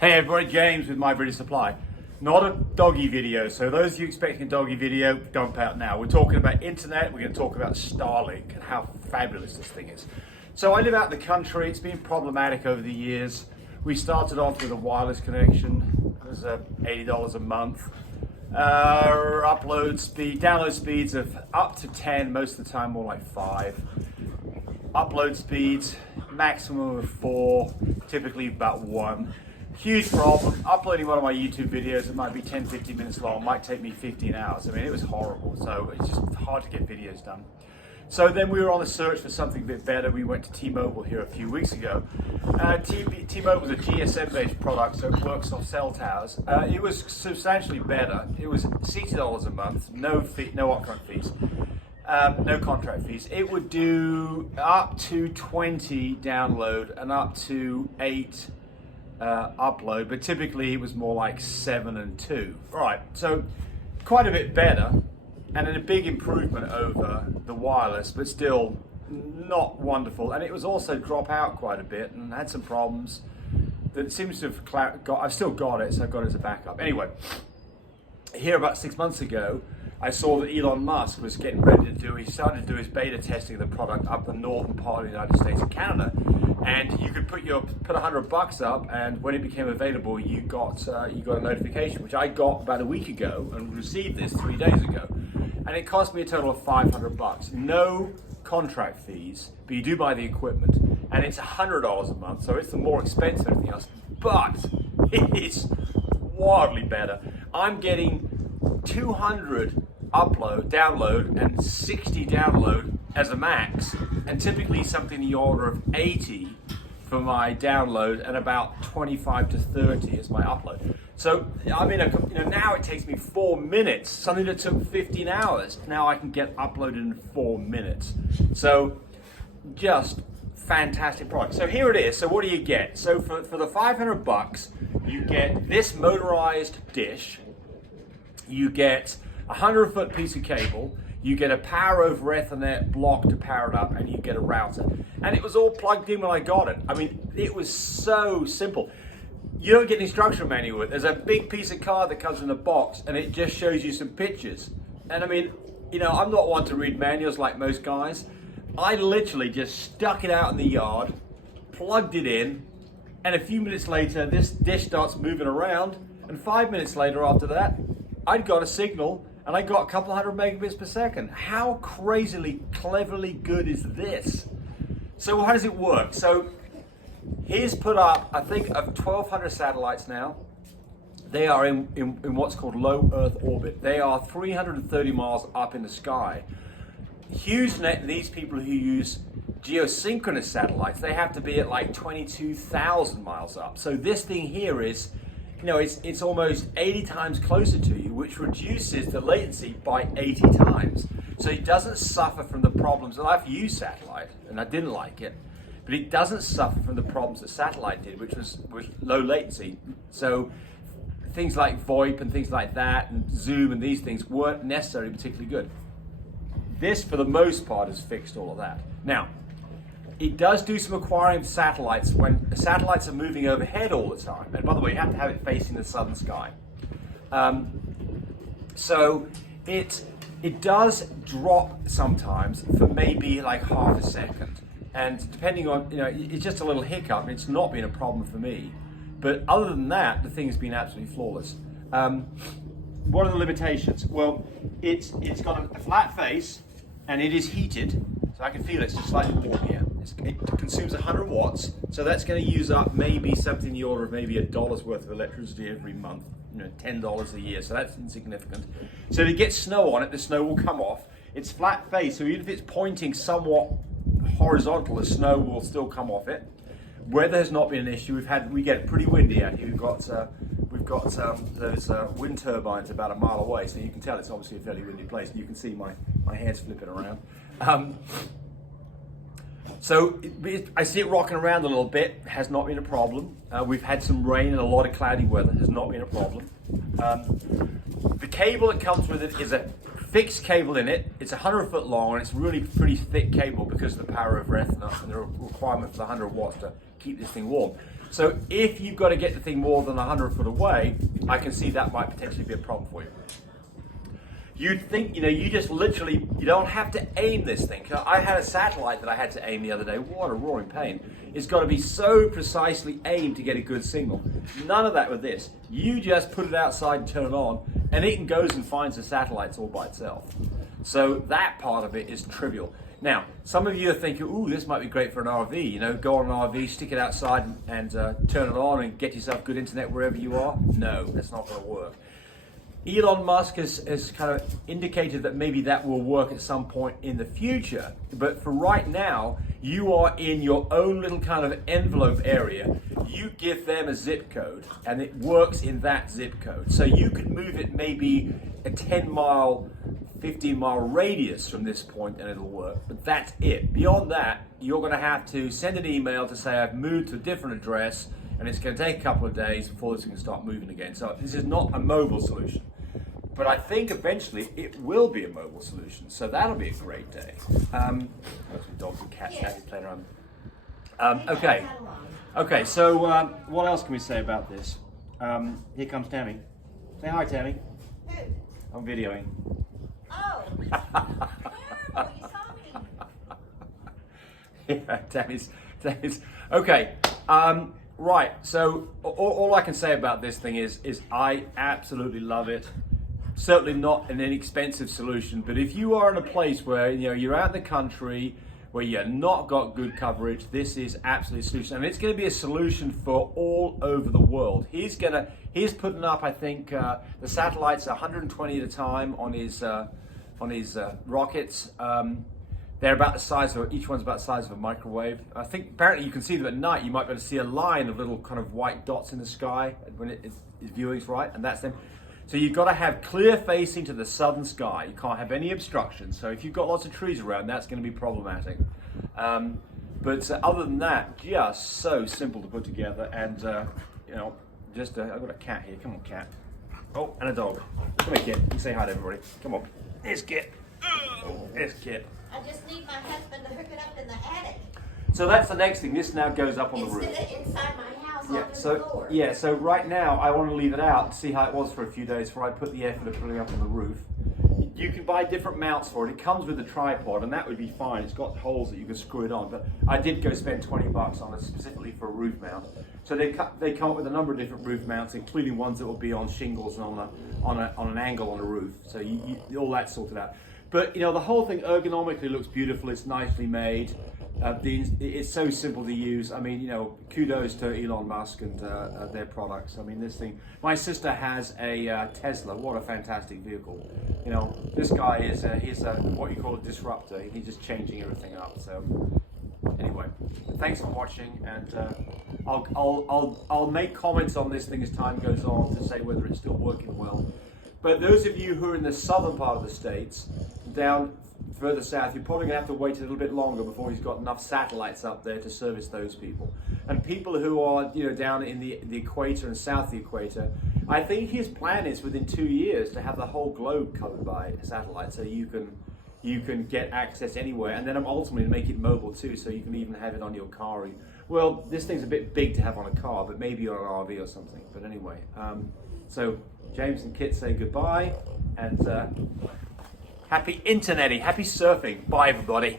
Hey everybody, James with My British Supply. Not a doggy video, so those of you expecting a doggy video, dump out now. We're talking about internet, we're going to talk about Starlink and how fabulous this thing is. So I live out in the country, it's been problematic over the years. We started off with a wireless connection, it was $80 a month. Download speeds of up to 10, most of the time more like 5. Upload speeds, maximum of 4, typically about 1. Huge problem. Uploading one of my YouTube videos, it might be 10-15 minutes long, might take me 15 hours. I mean, it was horrible. So it's just hard to get videos done. So then we were on the search for something a bit better. We went to T-Mobile here a few weeks ago. T-Mobile is a GSM-based product, so it works off cell towers. It was substantially better. It was $60 a month, no upfront fees, no contract fees. It would do up to 20 download and up to 8 upload, but typically it was more like 7 and 2. Right, so quite a bit better and a big improvement over the wireless, but still not wonderful. And it was also drop out quite a bit and had some problems that it seems to have got. I've still got it, so I've got it as a backup. Anyway, here about 6 months ago, I saw that Elon Musk was getting ready to do, he started to do his beta testing of the product up the northern part of the United States and Canada. And you could put $100 up, and when it became available, you got a notification, which I got about a week ago and received this 3 days ago. And it cost me a total of $500. No contract fees, but you do buy the equipment. And it's $100 a month, so it's the more expensive than anything else. But it's wildly better. I'm getting 200 download, and 60 download as a max, and typically something in the order of 80 for my download and about 25 to 30 as my upload. So I mean, now it takes me 4 minutes, something that took 15 hours. Now I can get uploaded in 4 minutes. So just fantastic product. So here it is. So what do you get? So for the $500, you get this motorized dish. You get a 100-foot piece of cable, you get a power over Ethernet block to power it up, and you get a router. And it was all plugged in when I got it. I mean, it was so simple. You don't get an instruction manual with it. There's a big piece of card that comes in a box, and it just shows you some pictures. And I mean, I'm not one to read manuals like most guys. I literally just stuck it out in the yard, plugged it in, and a few minutes later, this dish starts moving around, and 5 minutes later after that, I'd got a signal and I got a couple hundred megabits per second. How crazily, cleverly good is this? So how does it work? So he's put up, I think, of 1,200 satellites now. They are in what's called low Earth orbit. They are 330 miles up in the sky. HughesNet, these people who use geosynchronous satellites, they have to be at like 22,000 miles up. So this thing here is, it's almost 80 times closer to you, which reduces the latency by 80 times. So it doesn't suffer from the problems, and I've used satellite, and I didn't like it, but it doesn't suffer from the problems that satellite did, which was low latency. So things like VoIP and things like that, and Zoom and these things weren't necessarily particularly good. This, for the most part, has fixed all of that. Now, it does do some acquiring of satellites when satellites are moving overhead all the time. And by the way, you have to have it facing the southern sky. So it does drop sometimes for maybe like half a second. And depending on, it's just a little hiccup, and it's not been a problem for me. But other than that, the thing's been absolutely flawless. What are the limitations? Well, it's got a flat face, and it is heated. So I can feel it's just slightly warm here. It consumes 100 watts, so that's going to use up maybe something in the order of maybe $1 worth of electricity every month, $10 a year, so that's insignificant. So to get snow on it, the snow will come off. It's flat face, so even if it's pointing somewhat horizontal, the snow will still come off it. Weather has not been an issue. We get pretty windy out here. We've got those wind turbines about a mile away, so you can tell it's obviously a fairly windy place. You can see my hands flipping around. So I see it rocking around a little bit, has not been a problem. We've had some rain and a lot of cloudy weather, has not been a problem. The cable that comes with it is a fixed cable in it. It's 100-foot long, and it's really pretty thick cable because of the power of Ethernet and the requirement for the 100 watts to keep this thing warm. So if you've got to get the thing more than 100 foot away, I can see that might potentially be a problem for you. You'd think, you just literally, you don't have to aim this thing. I had a satellite that I had to aim the other day. What a roaring pain. It's got to be so precisely aimed to get a good signal. None of that with this. You just put it outside and turn it on, and it goes and finds the satellites all by itself. So that part of it is trivial. Now, some of you are thinking, ooh, this might be great for an RV. Go on an RV, stick it outside and turn it on and get yourself good internet wherever you are. No, that's not going to work. Elon Musk has kind of indicated that maybe that will work at some point in the future. But for right now, you are in your own little kind of envelope area. You give them a zip code and it works in that zip code. So you could move it maybe a 10-mile, 15-mile radius from this point and it'll work. But that's it. Beyond that, you're going to have to send an email to say I've moved to a different address and it's going to take a couple of days before this can start moving again. So this is not a mobile solution. But I think eventually it will be a mobile solution, so that'll be a great day. Some dogs and cats playing around. Okay. So what else can we say about this? Here comes Tammy. Say hi, Tammy. Who? I'm videoing. Oh. You saw me. Yeah, Tammy's. Okay. Right. So all I can say about this thing is I absolutely love it. Certainly not an inexpensive solution, but if you are in a place where you're out in the country where you've not got good coverage, this is absolutely a solution, and it's going to be a solution for all over the world. He's putting up, I think, the satellites 120 at a time on his rockets. They're about the size of each one's about the size of a microwave. I think apparently you can see them at night. You might be able to see a line of little kind of white dots in the sky when his viewing's right, and that's them. So you've got to have clear facing to the southern sky. You can't have any obstruction. So if you've got lots of trees around, that's going to be problematic. But other than that, just so simple to put together. And I've got a cat here. Come on, cat. Oh, and a dog. Come here, kid. You say hi to everybody. Come on. Here's Kit. Here's Kit. I just need my husband to hook it up in the attic. So that's the next thing. This now goes up on the roof. Instead of inside my house on the floor. Yeah, so right now I want to leave it out to see how it was for a few days before I put the effort of putting it up on the roof. You can buy different mounts for it. It comes with a tripod and that would be fine. It's got holes that you can screw it on, but I did go spend 20 bucks on it specifically for a roof mount. So they come up with a number of different roof mounts, including ones that will be on shingles and on an angle on a roof. So all that's sorted out. But the whole thing ergonomically looks beautiful. It's nicely made. It's so simple to use. I mean, kudos to Elon Musk and their products. I mean, this thing. My sister has a Tesla. What a fantastic vehicle. This guy he's a what you call a disruptor. He's just changing everything up. So anyway, thanks for watching, and I'll make comments on this thing as time goes on to say whether it's still working well. But those of you who are in the southern part of the States, down further south, you're probably going to have to wait a little bit longer before he's got enough satellites up there to service those people. And people who are down in the equator and south of the equator, I think his plan is within 2 years to have the whole globe covered by satellite, so you can get access anywhere, and then ultimately to make it mobile too, so you can even have it on your car. Well, this thing's a bit big to have on a car, but maybe on an RV or something. But anyway, so James and Kit say goodbye, and happy interneting, happy surfing. Bye, everybody.